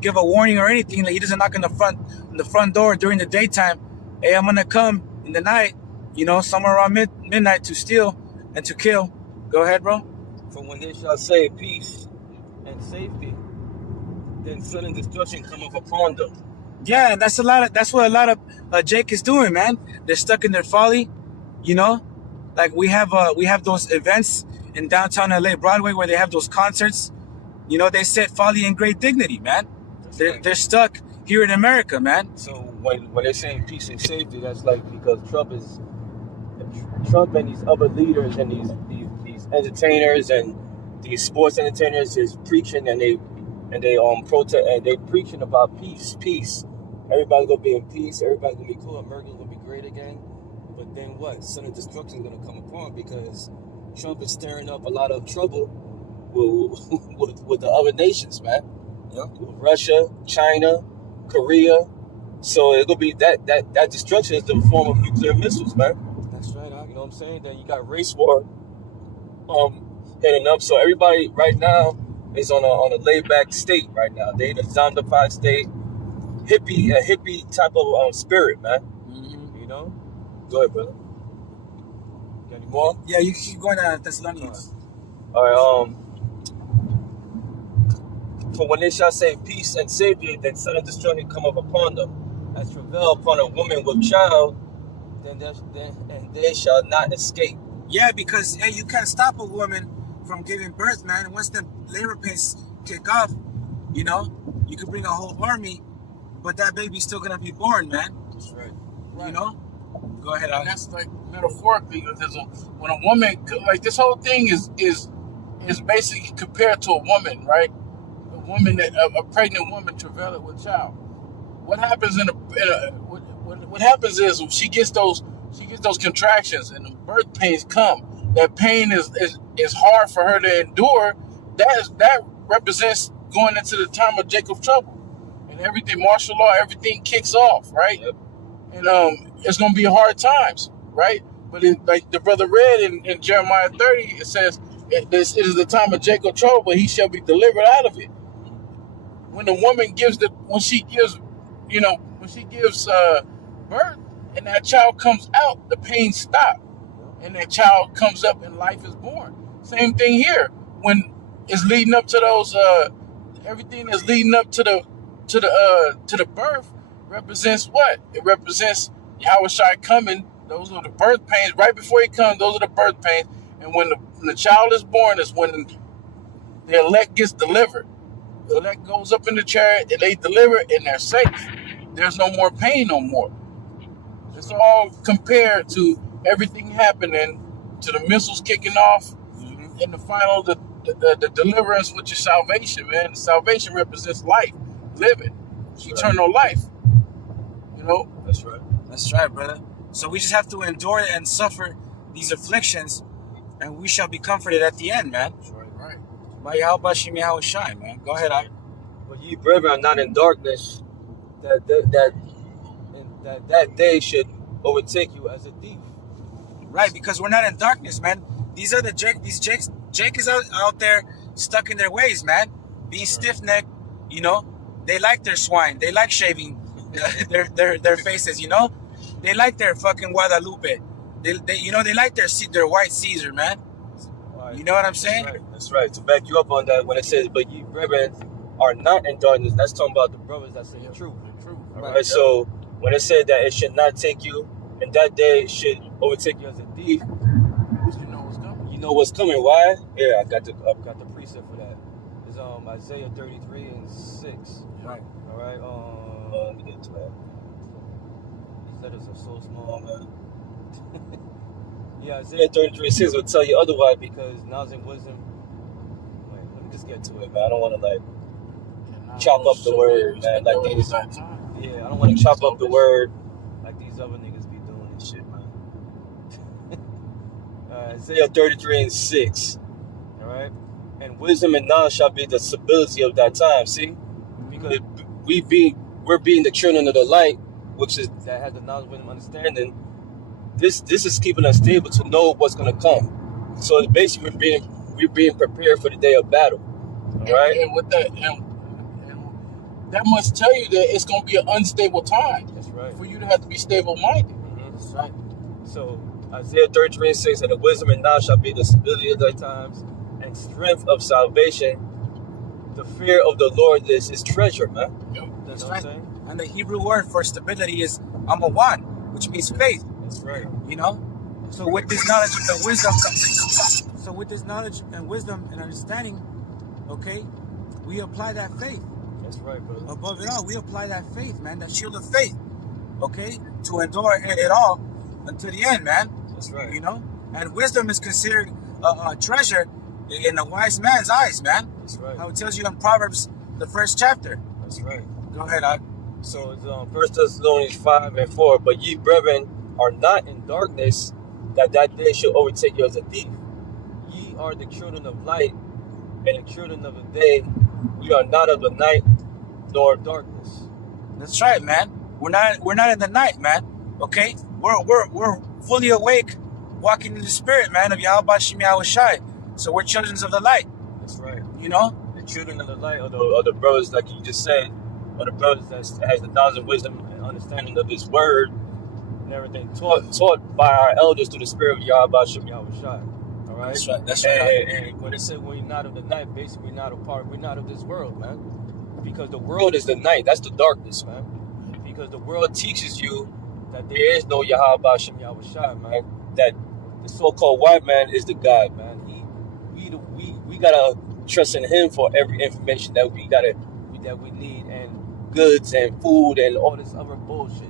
give a warning or anything. Like, he doesn't knock on the front door during the daytime. Hey, I'm gonna come in the night, you know, somewhere around midnight to steal and to kill. Go ahead, bro. For when they shall say peace and safety, then sudden destruction cometh upon them. Yeah, that's what a lot of Jake is doing, man. They're stuck in their folly, you know. Like we have those events in downtown LA, Broadway, where they have those concerts. You know, they set folly and great dignity, man. They're stuck here in America, man. So when they're saying peace and safety, that's like because Trump and these other leaders and these entertainers and these sports entertainers is preaching and they protest and they preaching about peace. Everybody's gonna be in peace. Everybody's gonna be cool. America's gonna be great again. But then what? Sudden destruction is gonna come upon because Trump is stirring up a lot of trouble with the other nations, man. Yeah. With Russia, China, Korea. So it's gonna be that destruction is the form of nuclear missiles, man. That's right, You know what I'm saying? Then you got race war heading up. So everybody right now is on a laid back state right now. They in a zombified state, a hippie type of spirit, man. Mm-hmm. You know? Go ahead, brother. Got any more? Yeah, you can keep going to Thessalonians. All right. For when they shall say peace and safety, then sudden destruction cometh upon them, as travail upon a woman with child, then they shall not escape. Yeah, because hey, you can't stop a woman from giving birth, man. Once the labor pains kick off, you know, you could bring a whole army, but that baby's still gonna be born, man. That's right. You know. Go ahead. And that's like metaphorically, because when a woman, like this whole thing is basically compared to a woman, right? A woman a pregnant woman travailing with child. What happens what happens is she gets those contractions and the birth pains come. That pain is hard for her to endure. That represents going into the time of Jacob's trouble, and everything, martial law, everything kicks off, right? Yep. And it's gonna be hard times, right? But like the brother read in Jeremiah 30, it says, "This is the time of Jacob's trouble, but he shall be delivered out of it." When the woman gives birth, and that child comes out, the pain stops, and that child comes up, and life is born. Same thing here. When it's leading up to those, everything that's leading up to the birth represents what? It represents Yahushua coming. Those are the birth pains. Right before he comes, those are the birth pains. And when the child is born is when the elect gets delivered. The elect goes up in the chariot, and they deliver, and they're safe. There's no more pain no more. It's all compared to everything happening, to the missiles kicking off, and the final, the deliverance, which is salvation, man. Salvation represents life, living, eternal life. You know? That's right. That's right, brother. So we just have to endure and suffer these afflictions, and we shall be comforted at the end, man. That's right. By Yahweh Shem Yahweh Shai, man. Go ahead, I. But ye brethren are not in darkness, that day should overtake you as a thief. Right, because we're not in darkness, man. These are Jake is out there stuck in their ways, man. Being stiff-necked, you know. They like their swine. They like shaving their faces, you know. they like their fucking Guadalupe. They like their white Caesar, man. Right. You know what I'm saying? That's right. To back you up on that, when it says, "But ye brethren are not in darkness," that's talking about the brothers that say the truth. The truth. All right. So when it said that it should not take you, and that day it should overtake you as a thief, You know what's coming. you know what's coming. Why? Yeah, I've got the precept for that. It's Isaiah 33 and 6. Right. All right. Let me get to that. These letters are so small, man. Yeah, Isaiah 33 and 6 will tell you otherwise, because knowledge and wisdom. Wait, let me just get to it, man. I don't want to chop up the word, man. Like these. Yeah, I don't want to chop up the word like these other niggas be doing and shit, man. Isaiah 33 and 6. All right. And wisdom and knowledge shall be the stability of that time. See, because we're being the children of the light, which is that has the knowledge, wisdom, understanding. This is keeping us stable to know what's gonna come. So it's basically we're being prepared for the day of battle. All right. And with that, and that must tell you that it's gonna be an unstable time. That's right. For you to have to be stable minded. Mm-hmm. That's right. So Isaiah 33 and 6, and the wisdom and knowledge shall be the stability of thy times, and strength of salvation. The fear of the Lord is his treasure, man. Yep. That's what right. I'm saying? And the Hebrew word for stability is amawan, which means faith. That's right. You know. So with this knowledge and wisdom, and understanding, okay, we apply that faith. That's right, brother. Above it all, we apply that faith, man, that shield of faith, okay, to endure it all until the end, man. That's right. You know, and wisdom is considered a treasure in a wise man's eyes, man. That's right. How it tells you in Proverbs, the first chapter. That's right. Go ahead, Ak. So it's 1 Thessalonians 5 and 4. But ye brethren are not in darkness, that day shall overtake you as a thief. Ye are the children of light, and the children of the day. We are not of the night nor of darkness. That's right, man. We're not in the night, man. Okay, we're fully awake, walking in the spirit, man, of Yahweh Shemi Awashai. So we're children of the light. That's right. You know, The children of the light are the brothers, like you just said, are the brothers that has the knowledge and wisdom and understanding of this word and everything taught by our elders through the spirit of Yahweh Shemi Awashai. All right. That's right. And when it said we're not of the night, basically we're not of this world, man. Because the world is the night. That's the darkness, man. Because the world teaches you that there is no Yahweh Shemi Awashai, man. That the so-called white man is the God, man. We gotta trust in him for every information that we need, and goods and food and all this other bullshit.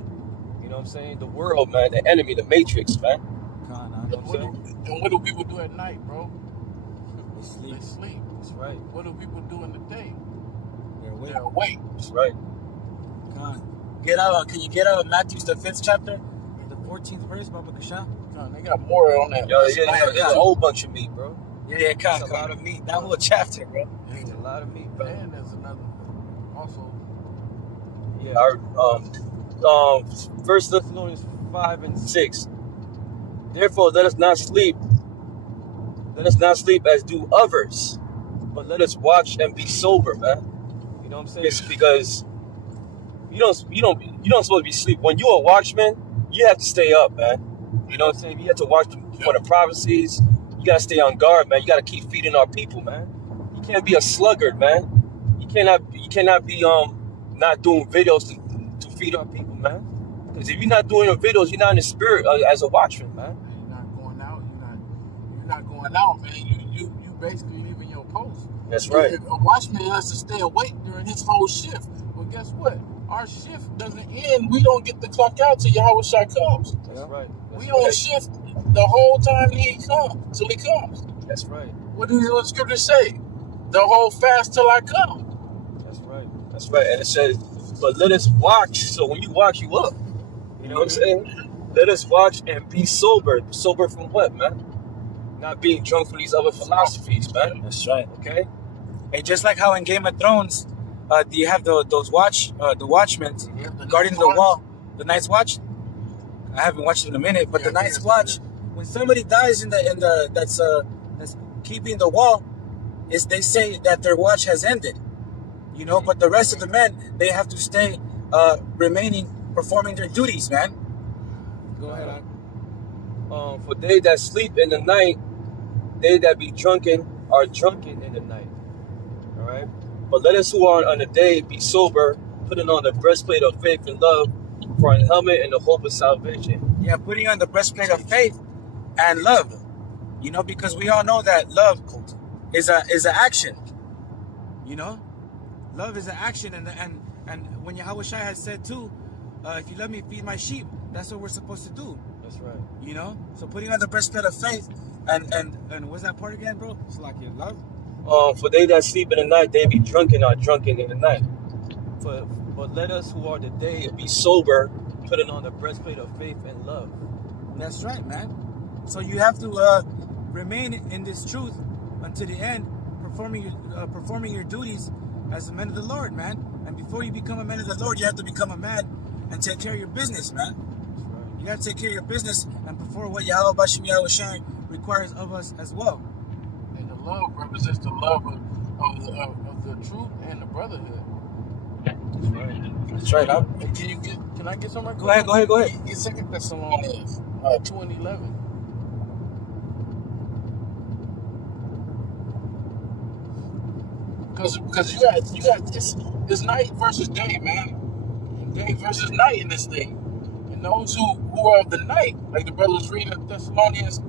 You know what I'm saying? The world, man, the enemy, the matrix, man. You know what I'm saying? And what do people do at night, bro? They sleep. They sleep. That's right. What do people do in the day? They're awake. That's right. Can you get out of Matthew the 5th chapter, the 14th verse, Baba Kasha? They got more on that. Yo, it's a whole bunch of meat, bro. Yeah, a lot of meat. That whole chapter, bro. It's a lot of meat, bro. And there's another also. Yeah, our 1 Thessalonians 5 and 6. Therefore, let us not sleep as do others, but let us watch and be sober, man. You know what I'm saying? It's because you don't supposed to be asleep. When you're a watchman, you have to stay up, man. You know what I'm saying? You have to watch for the prophecies. You gotta stay on guard, man. You gotta keep feeding our people, man. You can't be a sluggard, man. You cannot be not doing videos to feed our people, man. Because if you're not doing your videos, you're not in the spirit as a watchman, man. You're not going out. You're not going out, man. You basically leaving your post. That's right. A watchman has to stay awake during his whole shift. Well, guess what? Our shift doesn't end. We don't get the clock out till Yahweh Shai comes. That's right. We on shift the whole time till he comes. That's right. What does the scripture say? The whole fast till I come. That's right. That's right. And it says, but let us watch. So when you watch, you up. You know what I'm saying? Let us watch and be sober. Sober from what, man? Not being drunk from these other philosophies, man. That's right. Okay? Hey, just like how in Game of Thrones, do you have the watchmen guarding the wall, the Night's Watch? I haven't watched it in a minute, but the Night's Watch, when somebody dies in the that's keeping the wall, they say that their watch has ended. You know, but the rest of the men, they have to stay performing their duties, man. Go ahead. For they that sleep in the night, they that be drunken are drunken in the night. All right. But let us who are on the day be sober, putting on the breastplate of faith and love, for an helmet and the hope of salvation. Yeah, putting on the breastplate of faith and love. You know, because we all know that love is a action. You know, love is an action, and when Yahweh Shai has said too, if you let me feed my sheep, that's what we're supposed to do. That's right. You know, so putting on the breastplate of faith and what's that part again, bro? It's like your love. For they that sleep in the night, they be drunken are drunken in the night. But let us who are the day be sober, putting on the breastplate of faith and love. That's right, man. So you have to remain in this truth until the end, performing your duties as a man of the Lord, man. And before you become a man of the Lord, you have to become a man and take care of your business, man. You got to take care of your business and perform what Yahweh Bashim Yahweh Shai requires of us as well. And the love represents the love of the truth and the brotherhood. That's right. Can I get some? Go ahead. Get 2 Thessalonians 2:11. Because you got this night versus day, man. Day versus night in this thing. And those who are of the night, like the brothers reading in Thessalonians,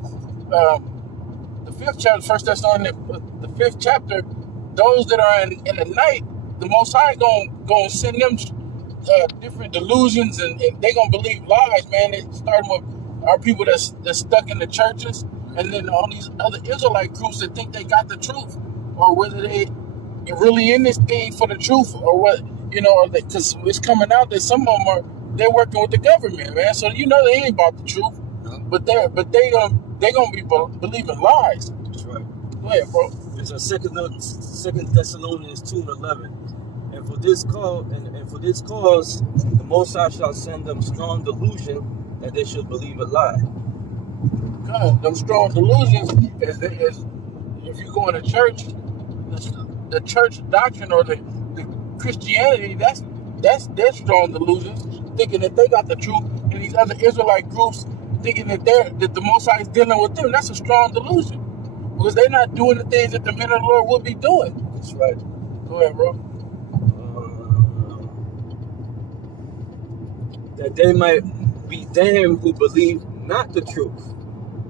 the 5th chapter, 1 Thessalonians, the 5th chapter, those that are in the night, the Most High gonna send them different delusions, and they gonna believe lies, man. It starting with our people that's stuck in the churches, and then all these other Israelite groups that think they got the truth, or whether they really in this thing for the truth, or what, you know, because it's coming out that some of them they're working with the government, man. So you know they ain't about the truth, but they gonna be believing lies. That's right. Go ahead, bro. It's a Second Thessalonians 2:11. And for this cause, the Most High shall send them strong delusion that they should believe a lie. God, them strong delusions is if you go in a church, the church doctrine or the Christianity, that's their strong delusions, thinking that they got the truth, and these other Israelite groups thinking that the Most High is dealing with them. That's a strong delusion, because they're not doing the things that the men of the Lord would be doing. That's right. Go ahead, bro. That they might be damned who believe not the truth,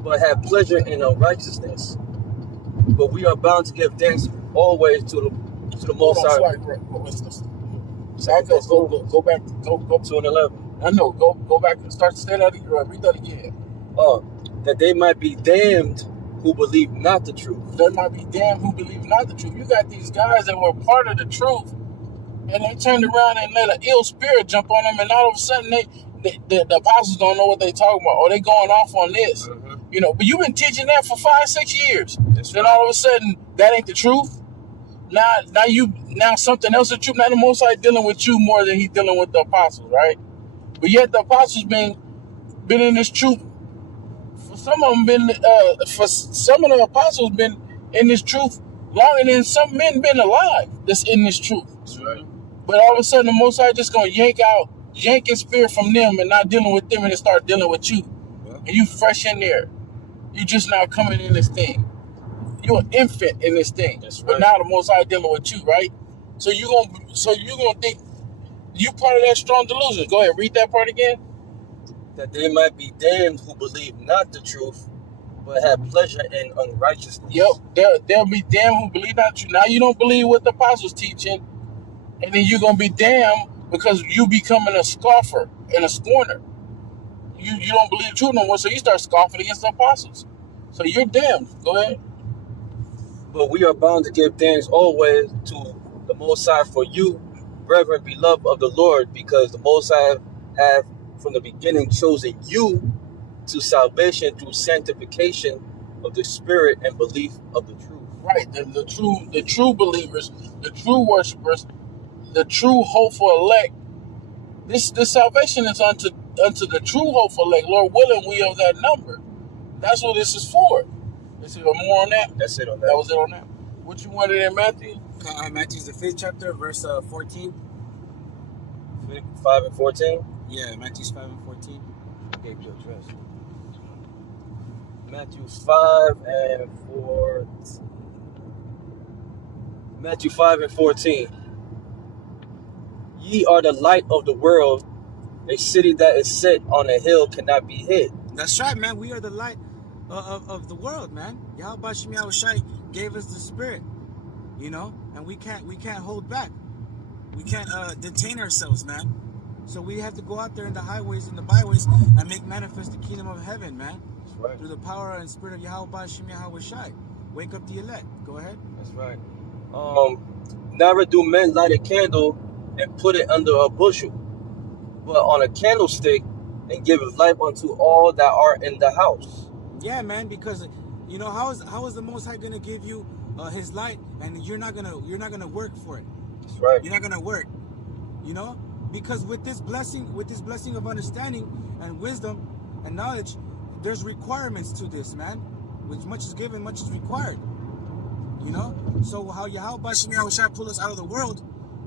but have pleasure in unrighteousness. But we are bound to give thanks always to the Most High. Sorry, bro. Go back. Go 2:11. I know. Go back and start to say that again. Read that again. That they might be damned who believe not the truth. They might be damned who believe not the truth. You got these guys that were part of the truth, and they turned around and let an ill spirit jump on them, and all of a sudden the apostles don't know what they talking about, or they going off on this. Mm-hmm. You know, but you've been teaching that for 5-6 years. That's Then right. all of a sudden that ain't the truth. Now something else is true. Now the Most High dealing with you more than he's dealing with the apostles, right? But yet the apostles been in this truth. For some of them for some of the apostles been in this truth longer than some men been alive that's in this truth. That's right. But all of a sudden the Most High just gonna yank his spirit from them and not dealing with them, and then start dealing with you. Yeah. And you fresh in there. You just now coming in this thing. You're an infant in this thing. That's right. But now the Most High dealing with you, right? So you gonna think you part of that strong delusion. Go ahead, read that part again. That they might be damned who believe not the truth, but have pleasure in unrighteousness. Yep, they'll be damned who believe not the truth. Now you don't believe what the apostles teaching, and then you're gonna be damned because you becoming a scoffer and a scorner. You don't believe the truth no more, so you start scoffing against the apostles. So you're damned. Go ahead. But we are bound to give thanks always to the Most High for you, brethren, beloved of the Lord, because the Most High have from the beginning chosen you to salvation through sanctification of the Spirit and belief of the truth. Right, the true believers, the true worshipers, the true hopeful elect. This salvation is unto the true hopeful elect. Lord willing, we of that number. That's what this is for. Is there more on that? That's it on that. That was it on that. What you wanted in Matthew? Matthew's the 5th chapter, verse 14. 5 and 14. Yeah, Matthew's 5 and 14. gave you address. Matthew 5:4. Matthew 5:14. Ye are the light of the world. A city that is set on a hill cannot be hid. That's right, man. We are the light of the world, man. Yahweh Shem Yahushai gave us the spirit, you know, and we can't hold back. We can't detain ourselves, man. So we have to go out there in the highways and the byways and make manifest the kingdom of heaven, man. That's right. Through the power and spirit of Yahweh Shem Yahushai. Wake up the elect. Go ahead. That's right. Never do men light a candle and put it under a bushel, but on a candlestick, and give light unto all that are in the house. Yeah, man, because you know how is the Most High gonna give you His light, and you're not gonna work for it. That's right. You're not gonna work, you know, because with this blessing of understanding and wisdom and knowledge, there's requirements to this, man. Which much is given, much is required. You know, so how Yahweh Shem Yahushua pull us out of the world,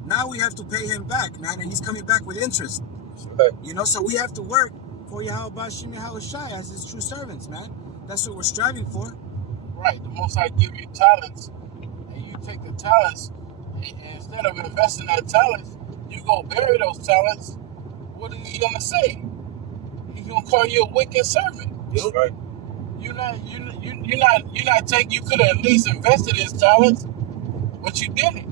now we have to pay Him back, man, and He's coming back with interest. Right. You know, so we have to work for Yahweh Shem Yahushua as His true servants, man. That's what we're striving for. Right. The Most High give you talents, and you take the talents, and instead of investing that talents, you go bury those talents. What is He gonna say? He's gonna call you a wicked servant. That's right. You're not taking. You could have at least invested His talents, but you didn't.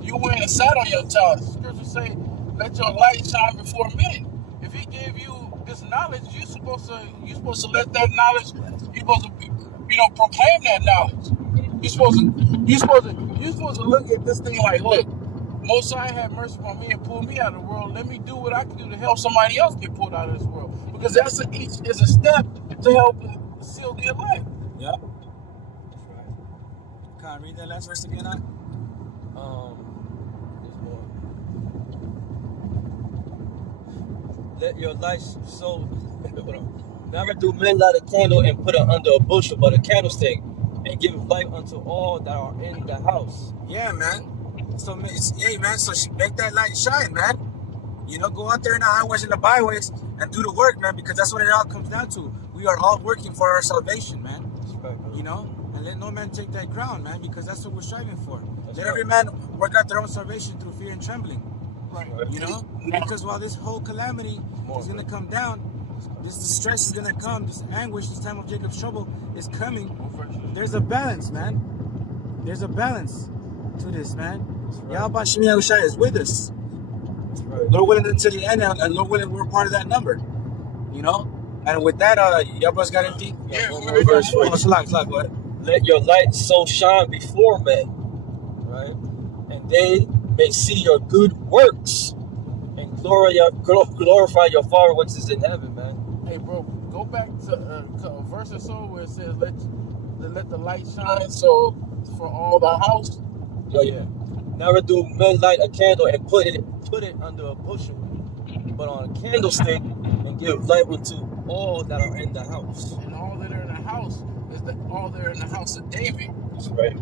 You went and sat on your talents. Scripture say, "Let your light shine before men." If He gave you this knowledge, you're supposed to let that knowledge. You're supposed to, proclaim that knowledge. You're supposed to look at this thing like, look, Most High have mercy on me and pull me out of the world. Let me do what I can do to help somebody else get pulled out of this world, because each is a step to help seal the elect. Yep. That's right. Can I read that last verse again? There's more. Let your light so. Never do men light a candle and put it under a bushel, but a candlestick, and give light unto all that are in the house. Yeah, man. So, hey, man, so make that light shine, man. You know, go out there in the highways and the byways and do the work, man, because that's what it all comes down to. We are all working for our salvation, man. That's right, bro. You know, and let no man take that crown, man, because that's what we're striving for. That's let right. every man work out their own salvation through fear and trembling. Right. You know, because while this whole calamity is going to come down, this distress is going to come, this anguish, this time of Jacob's trouble is coming. There's a balance, man. There's a balance to this, man. Right. Yahweh Shem Yahushua is with us. Right. Lord willing until the end, and Lord willing we're part of that number. You know? And with that, y'all brothers got anything? Yeah, one more verse for you. Slack, go ahead. Let your light so shine before men, right? And they may see your good works and glorify your Father which is in heaven, man. Hey, bro, go back to a verse or so where it says, let the light shine so for all the house. Oh, yeah. Never do men light a candle and put it under a bushel, but on a candlestick, and give light unto all that are in the house. And all that are in the house is all that are in the house of David. That's right.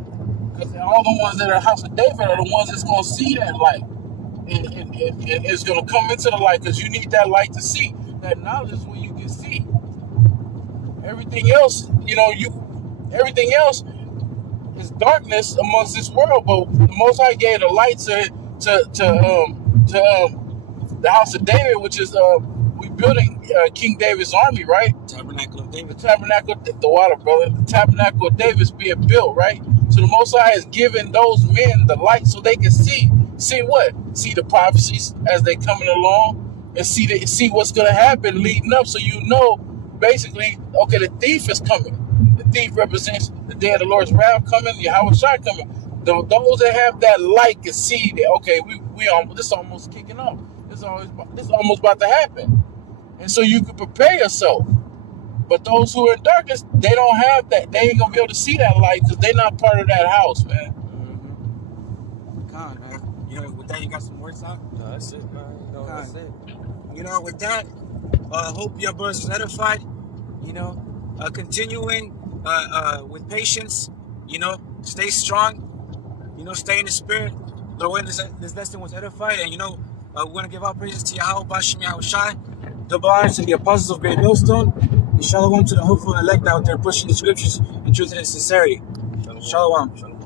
Because all the ones that are in the house of David are the ones that's going to see that light. And it's going to come into the light, because you need that light to see. That knowledge is when you can see. Everything else, everything else is darkness amongst this world. But the Most High gave the light to the house of David, which is we building King David's army, right? Tabernacle of David. The tabernacle, the water, brother. The tabernacle of David is being built, right? So the Most High has given those men the light so they can see what? See the prophecies as they coming along, and see what's going to happen leading up, so you know, basically, okay, the thief is coming. The thief represents the day of the Lord's wrath coming, Yahweh Shai coming. Those that have that light can see that, okay, this is almost kicking off. This is almost about to happen. And so you can prepare yourself. But those who are in darkness, they don't have that. They ain't going to be able to see that light, because they're not part of that house, man. Con, man. With that, you got some words out? No, that's it, man. That's it. With that, hope your brothers is edified. Continuing with patience. Stay strong. Stay in the spirit. Lord, when this lesson was edified, and we want to give our praises to Yahweh Shem Yahushai Double honors to the apostles of Great Millstone. And shalom to the hopeful elect out there pushing the scriptures in truth and sincerity. Shalom.